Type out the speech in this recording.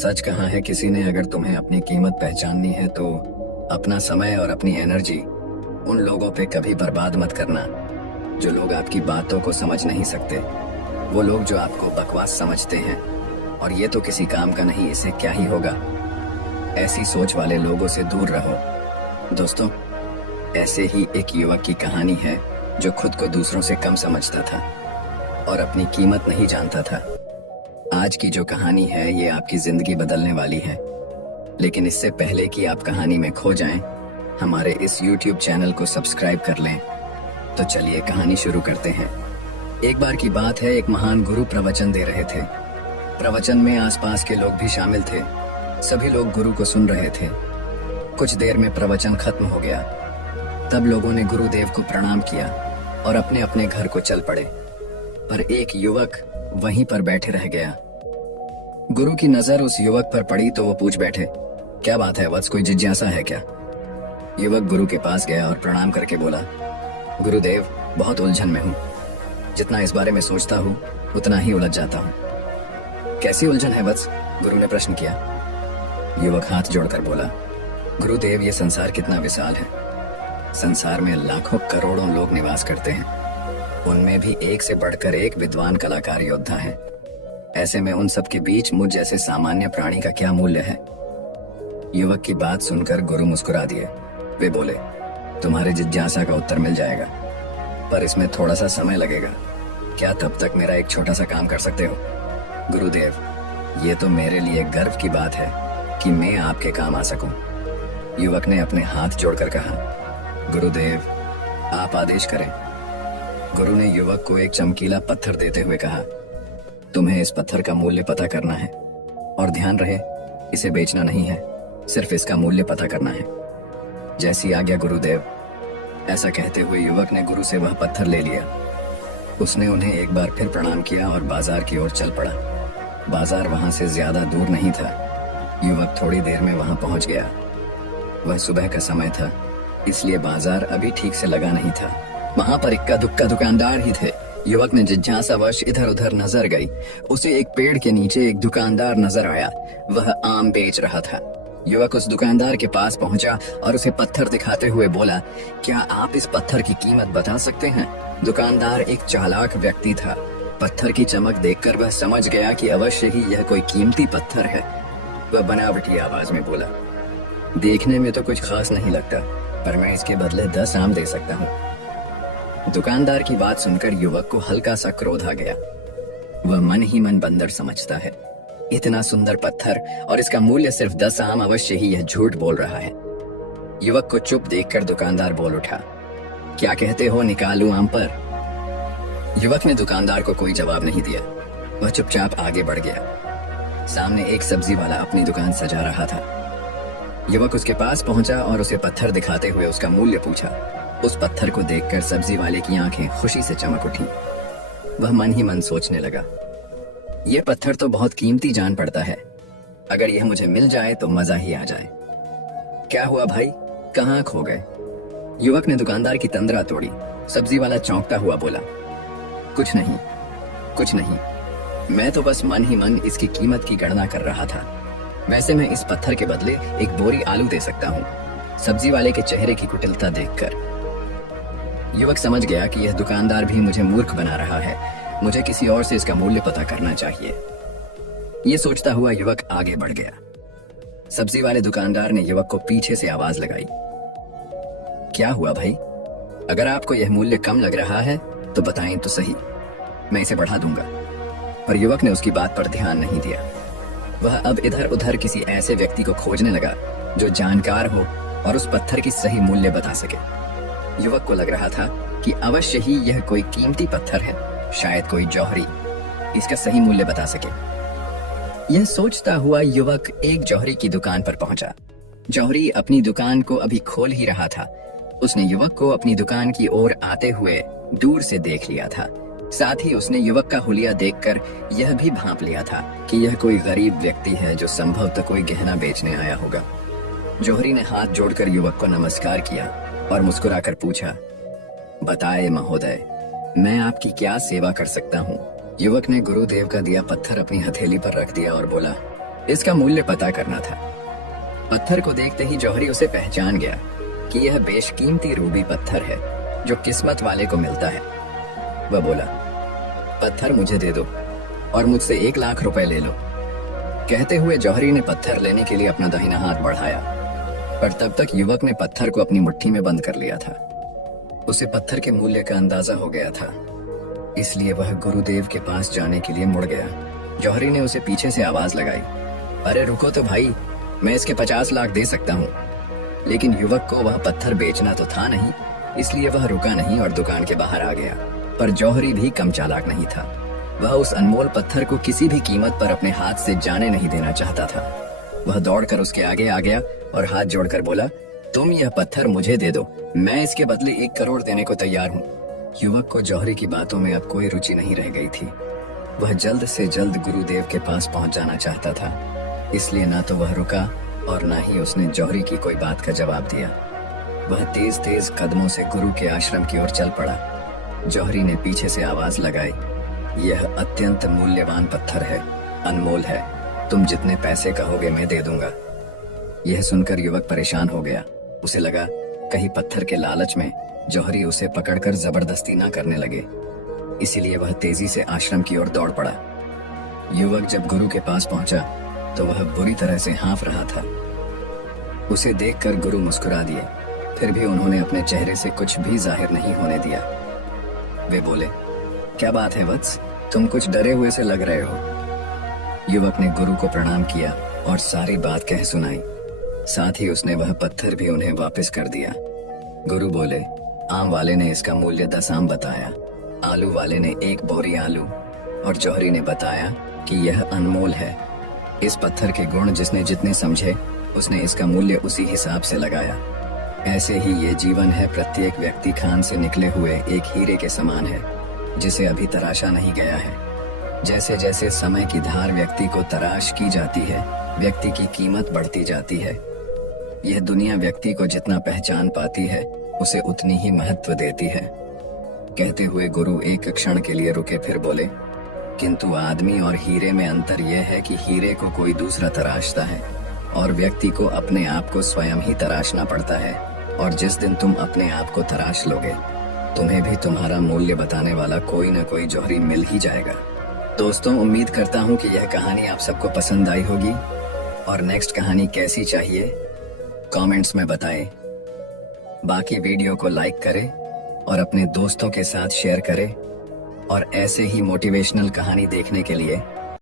सच कहा है किसी ने, अगर तुम्हें अपनी कीमत पहचाननी है तो अपना समय और अपनी एनर्जी उन लोगों पे कभी बर्बाद मत करना जो लोग आपकी बातों को समझ नहीं सकते। वो लोग जो आपको बकवास समझते हैं और ये तो किसी काम का नहीं, इससे क्या ही होगा। ऐसी सोच वाले लोगों से दूर रहो। दोस्तों, ऐसे ही एक युवक की कहानी है जो खुद को दूसरों से कम समझता था और अपनी कीमत नहीं जानता था। आज की जो कहानी है ये आपकी जिंदगी बदलने वाली है। लेकिन इससे पहले कि आप कहानी में खो जाएं, हमारे इस YouTube चैनल को सब्सक्राइब कर लें। तो चलिए कहानी शुरू करते हैं। एक बार की बात है, एक महान गुरु प्रवचन दे रहे थे। प्रवचन में आसपास के लोग भी शामिल थे। सभी लोग गुरु को सुन रहे थे। कुछ देर में प्रवचन खत्म हो गया। तब लोगों ने गुरुदेव को प्रणाम किया और अपने अपने घर को चल पड़े। पर एक युवक वहीं पर बैठे रह गया। गुरु की नजर उस युवक पर पड़ी तो वो पूछ बैठे, क्या बात है वत्स, कोई जिज्ञासा है क्या? युवक गुरु के पास गया और प्रणाम करके बोला, गुरुदेव, बहुत उलझन में हूँ। जितना इस बारे में सोचता हूँ उतना ही उलझ जाता हूँ। कैसी उलझन है वत्स? गुरु ने प्रश्न किया। युवक हाथ जोड़कर बोला, गुरुदेव, ये संसार कितना विशाल है। संसार में लाखों करोड़ों लोग निवास करते हैं। उनमें भी एक से बढ़कर एक विद्वान कलाकार योद्धा है। ऐसे में उन सब के बीच मुझ जैसे सामान्य प्राणी का क्या मूल्य है? युवक की बात सुनकर गुरु मुस्कुरा दिए। वे बोले, तुम्हारे जिज्ञासा का उत्तर मिल जाएगा, पर इसमें थोड़ा सा समय लगेगा। क्या तब तक मेरा एक छोटा सा काम कर सकते हो? गुरुदेव, ये तो मेरे लिए गर्व की बात है कि मैं आपके काम आ सकूं। युवक ने अपने हाथ जोड़कर कहा, गुरुदेव, आप आदेश करें। गुरु ने युवक को एक चमकीला पत्थर देते हुए कहा, तुम्हें इस पत्थर का मूल्य पता करना है और ध्यान रहे, इसे बेचना नहीं है, सिर्फ इसका मूल्य पता करना है। जैसी आज्ञा गुरुदेव। ऐसा कहते हुए युवक ने गुरु से वह पत्थर ले लिया। उसने उन्हें एक बार फिर प्रणाम किया और बाजार की ओर चल पड़ा। बाजार वहां से ज्यादा दूर नहीं था। युवक थोड़ी देर में वहां पहुंच गया। वह सुबह का समय था, इसलिए बाजार अभी ठीक से लगा नहीं था। वहां पर इक्का दुक्का दुकानदार ही थे। युवक ने जिज्ञासावश इधर उधर नजर गई। उसे एक पेड़ के नीचे एक दुकानदार नजर आया। वह आम बेच रहा था। युवक उस दुकानदार के पास पहुंचा और उसे पत्थर दिखाते हुए बोला, क्या आप इस पत्थर की कीमत बता सकते हैं? दुकानदार एक चालाक व्यक्ति था। पत्थर की चमक देखकर वह समझ गया कि अवश्य ही यह कोई कीमती पत्थर है। वह बनावटी आवाज में बोला, देखने में तो कुछ खास नहीं लगता, पर मैं इसके बदले 10 आम दे सकता हूँ। दुकानदार की बात सुनकर युवक को हल्का सा क्रोध आ गया। वह मन ही मन बंदर समझता है। इतना सुंदर पत्थर और इसका मूल्य सिर्फ 10 आम, अवश्य ही यह झूठ बोल रहा है। युवक को चुप देखकर दुकानदार बोल उठा, क्या कहते हो, निकालूं आम पर? युवक ने दुकानदार को कोई जवाब नहीं दिया। वह चुपचाप आगे बढ़ गया। सामने एक सब्जी वाला अपनी दुकान सजा रहा था। युवक उसके पास पहुंचा और उसे पत्थर दिखाते हुए उसका मूल्य पूछा। उस पत्थर को देखकर सब्जी वाले की आंखें खुशी से चमक उठी। वह मन ही मन सोचने लगा, यह पत्थर तो बहुत कीमती जान पड़ता है। अगर यह मुझे मिल जाए तो मजा ही आ जाए। क्या हुआ भाई, कहाँ खो गए? युवक ने दुकानदार की तंद्रा तोड़ी। सब्जी वाला चौंकता हुआ बोला, कुछ नहीं, कुछ नहीं, मैं तो बस मन ही मन इसकी कीमत की गणना कर रहा था। वैसे मैं इस पत्थर के बदले एक बोरी आलू दे सकता हूँ। सब्जी वाले के चेहरे की कुटिलता देखकर युवक समझ गया कि यह दुकानदार भी मुझे मूर्ख बना रहा है। मुझे किसी और से इसका मूल्य पता करना चाहिए। ये सोचता हुआ युवक आगे बढ़ गया। सब्जी वाले दुकानदार ने युवक को पीछे से आवाज लगाई, क्या हुआ भाई? अगर आपको यह मूल्य कम लग रहा है तो बताएं तो सही, मैं इसे बढ़ा दूंगा। पर युवक ने उसकी बात पर ध्यान नहीं दिया। वह अब इधर उधर किसी ऐसे व्यक्ति को खोजने लगा जो जानकार हो और उस पत्थर की सही मूल्य बता सके। युवक को लग रहा था कि अवश्य ही यह कोई कीमती पत्थर है, शायद कोई जौहरी इसका सही मूल्य बता सके। यह सोचता हुआ युवक एक जौहरी की दुकान पर पहुंचा। जौहरी अपनी दुकान को अभी खोल ही रहा था। उसने युवक को अपनी दुकान की ओर आते हुए दूर से देख लिया था। साथ ही उसने युवक का हुलिया देखकर यह भी भांप लिया था कि यह कोई गरीब व्यक्ति है जो संभवतः कोई गहना बेचने आया होगा। जौहरी ने हाथ जोड़कर युवक को नमस्कार किया और मुस्कुराकर पूछा, बताए महोदय, मैं आपकी क्या सेवा कर सकता हूँ? युवक ने गुरुदेव का दिया पत्थर अपनी हथेली पर रख दिया और बोला, इसका मूल्य पता करना था। पत्थर को देखते ही जौहरी उसे पहचान गया कि यह बेशकीमती रूबी पत्थर है जो किस्मत वाले को मिलता है। वह बोला, पत्थर मुझे दे दो और मुझसे 1 लाख रुपए ले लो। कहते हुए जौहरी ने पत्थर लेने के लिए अपना दाहिना हाथ बढ़ाया, पर तब तक युवक ने पत्थर को अपनी मुट्ठी में बंद कर लिया था। उसे पत्थर के मूल्य का अंदाजा हो गया था, इसलिए वह गुरुदेव के पास जाने के लिए मुड़ गया। जौहरी ने उसे पीछे से आवाज लगाई, अरे रुको तो भाई, मैं इसके 50 लाख दे सकता हूँ। लेकिन युवक को वह पत्थर बेचना तो था नहीं, इसलिए वह रुका नहीं और दुकान के बाहर आ गया। पर जौहरी भी कम चालाक नहीं था। वह उस अनमोल पत्थर को किसी भी कीमत पर अपने हाथ से जाने नहीं देना चाहता था। वह दौड़कर उसके आगे आ गया और हाथ जोड़कर बोला, तुम यह पत्थर मुझे दे दो, मैं इसके बदले 1 करोड़ देने को तैयार हूँ। युवक को जौहरी की बातों में अब कोई रुचि नहीं रह गई थी। वह जल्द से जल्द गुरुदेव के पास पहुंच जाना चाहता था, इसलिए ना तो वह रुका और ना ही उसने जौहरी की कोई बात का जवाब दिया। वह तेज तेज कदमों से गुरु के आश्रम की ओर चल पड़ा। जौहरी ने पीछे से आवाज लगाई, यह अत्यंत मूल्यवान पत्थर है, अनमोल है, तुम जितने पैसे कहोगे मैं दे दूंगा। यह सुनकर युवक परेशान हो गया। उसे लगा कहीं पत्थर के लालच में जौहरी उसे पकड़कर जबरदस्ती ना करने लगे, इसीलिए वह तेजी से आश्रम की ओर दौड़ पड़ा। युवक जब गुरु के पास पहुंचा तो वह बुरी तरह से हाँफ रहा था। उसे देखकर गुरु मुस्कुरा दिए, फिर भी उन्होंने अपने चेहरे से कुछ भी जाहिर नहीं होने दिया। वे बोले, क्या बात है वत्स, तुम कुछ डरे हुए से लग रहे हो। युवक ने गुरु को प्रणाम किया और सारी बात कह सुनाई। साथ ही उसने वह पत्थर भी उन्हें वापस कर दिया। गुरु बोले, आम वाले ने इसका मूल्य 10 आम बताया, आलू वाले ने 1 बोरी आलू और जौहरी ने बताया कि यह अनमोल है। इस पत्थर के गुण जिसने जितने समझे उसने इसका मूल्य उसी हिसाब से लगाया। ऐसे ही ये जीवन है, प्रत्येक व्यक्ति खान से निकले हुए एक हीरे के समान है जिसे अभी तराशा नहीं गया है। जैसे जैसे समय की धार व्यक्ति को तराश की जाती है, व्यक्ति की कीमत बढ़ती जाती है। यह दुनिया व्यक्ति को जितना पहचान पाती है उसे उतनी ही महत्व देती है। कहते हुए गुरु एक क्षण के लिए रुके, फिर बोले, किंतु आदमी और हीरे में अंतर यह है कि हीरे को कोई दूसरा तराशता है और व्यक्ति को अपने आप को स्वयं ही तराशना पड़ता है। और जिस दिन तुम अपने आप को तराश लोगे, तुम्हें भी तुम्हारा मूल्य बताने वाला कोई न कोई जौहरी मिल ही जाएगा। दोस्तों, उम्मीद करता हूँ कि यह कहानी आप सबको पसंद आई होगी और नेक्स्ट कहानी कैसी चाहिए कमेंट्स में बताएं। बाकी वीडियो को लाइक करें और अपने दोस्तों के साथ शेयर करें और ऐसे ही मोटिवेशनल कहानी देखने के लिए